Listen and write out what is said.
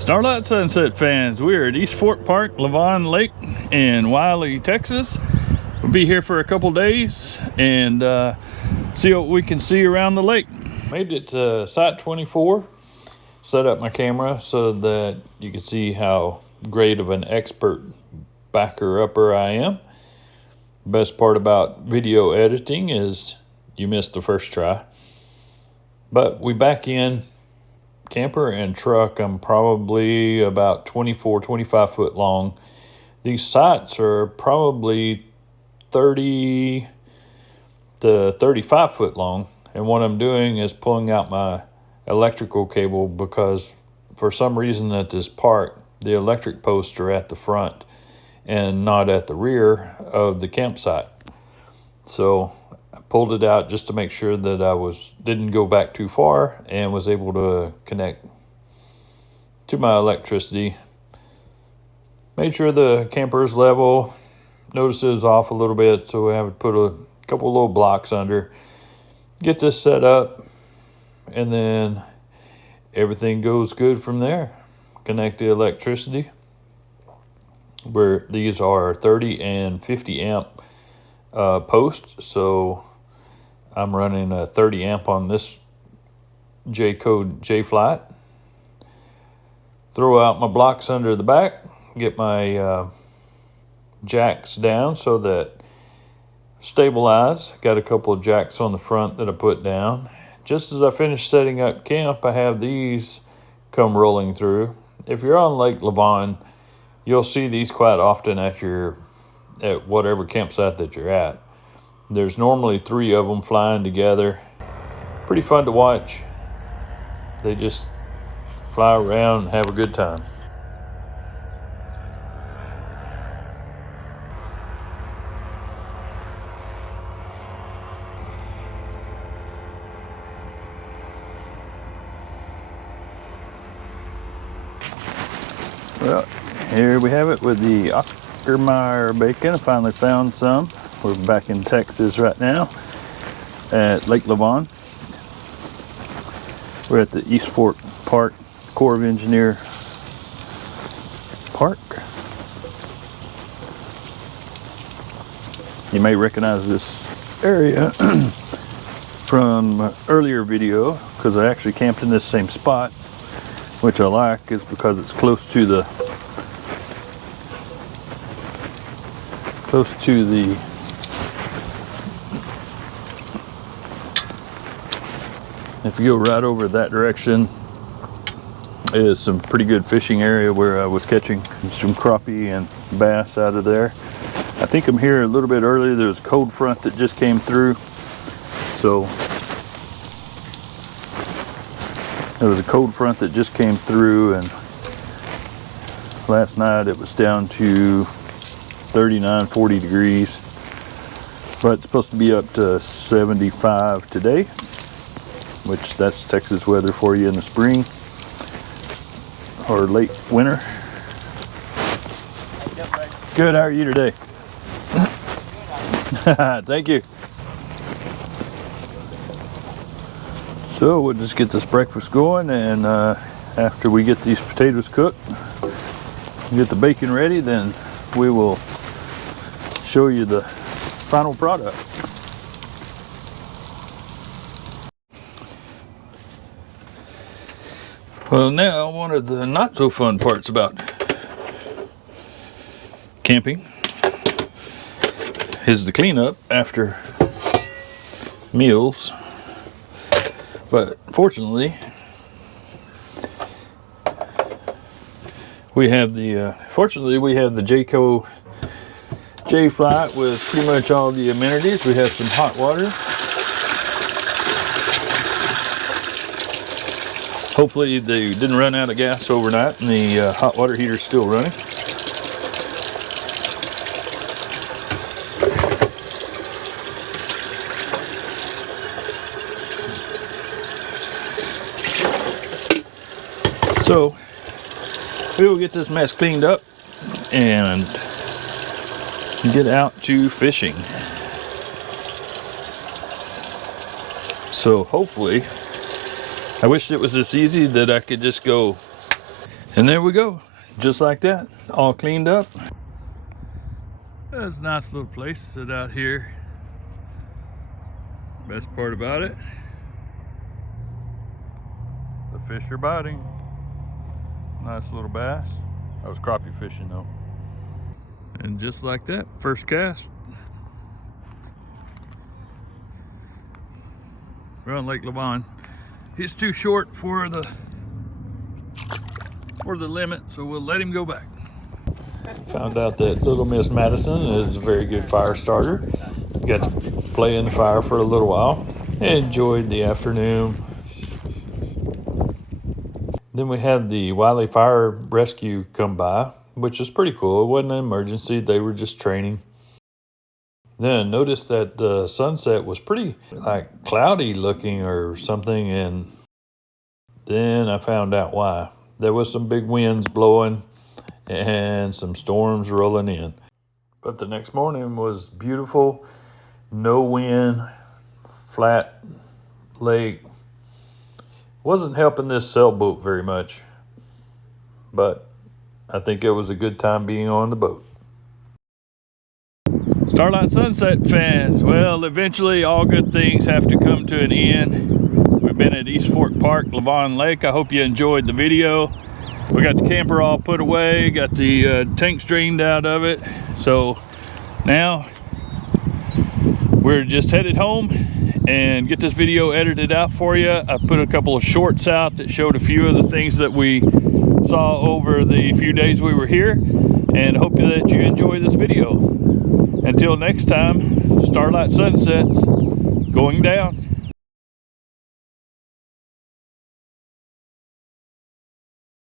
Starlight Sunset fans, we are at East Fork Park, Lavon Lake in Wiley, Texas. We'll be here for a couple days and see what we can see around the lake. Made it to Site 24. Set up my camera so that you can see how great of an expert backer-upper I am. Best part about video editing is you missed the first try. But we back in. Camper and truck, I'm probably about 24-25 foot long. These sites are probably 30 to 35 foot long, and what I'm doing is pulling out my electrical cable because for some reason at this park the electric posts are at the front and not at the rear of the campsite. So I pulled it out just to make sure that I didn't go back too far and was able to connect to my electricity. Made sure the camper is level. Notice it was off a little bit, so I have to put a couple little blocks under. Get this set up, and then everything goes good from there. Connect the electricity, where these are 30 and 50 amp post, so I'm running a 30 amp on this Jayco Jayflight. Throw out my blocks under the back, get my jacks down so that stabilize. Got a couple of jacks on the front that I put down. Just as I finish setting up camp, I have these come rolling through. If you're on Lake Lavon, you'll see these quite often at whatever campsite that you're at. There's normally 3 of them flying together. Pretty fun to watch. They just fly around and have a good time. Well, here we have it with the Oscar Mayer bacon. I finally found some. We're back in Texas right now at Lake Lavon. We're at the East Fork Park, Corps of Engineer Park. You may recognize this area from an earlier video because I actually camped in this same spot, which I like is because it's close to the if you go right over that direction is some pretty good fishing area where I was catching some crappie and bass out of there. I think I'm here a little bit early. There's a cold front that just came through. So there was a cold front that just came through, and last night it was down to 39, 40 degrees. But it's supposed to be up to 75 today, which that's Texas weather for you in the spring or late winter. Good, how are you today? Thank you. So we'll just get this breakfast going, and after we get these potatoes cooked, get the bacon ready, then we will show you the final product. Well, now one of the not so fun parts about camping is the cleanup after meals. But fortunately, we have the Jayco Jayflight with pretty much all the amenities. We have some hot water. Hopefully they didn't run out of gas overnight and the hot water heater is still running. So we will get this mess cleaned up and get out to fishing. So hopefully, I wish it was this easy that I could just go And there we go, just like that, all cleaned up. That's a nice little place to sit out here. Best part about it, the fish are biting. Nice little bass. I was crappie fishing though. And just like that, first cast. We're on Lake Lavon. He's too short for the limit, so we'll let him go back. Found out that Little Miss Madison is a very good fire starter. Got to play in the fire for a little while. Enjoyed the afternoon. Then we had the Wiley Fire Rescue come by, which was pretty cool. It wasn't an emergency, they were just training. Then I noticed that the sunset was pretty like cloudy looking or something, and then I found out why. There was some big winds blowing and some storms rolling in. But the next morning was beautiful, no wind, flat lake. Wasn't helping this sailboat very much, but I think it was a good time being on the boat. Starlight Sunset fans, well, eventually all good things have to come to an end. We've been at East Fork Park, Lavon Lake. I hope you enjoyed the video. We got the camper all put away, got the tanks drained out of it. So now we're just headed home and get this video edited out for you. I put a couple of shorts out that showed a few of the things that we saw over the few days we were here, and hope that you enjoy this video. Until next time, Starlight Sunsets going down.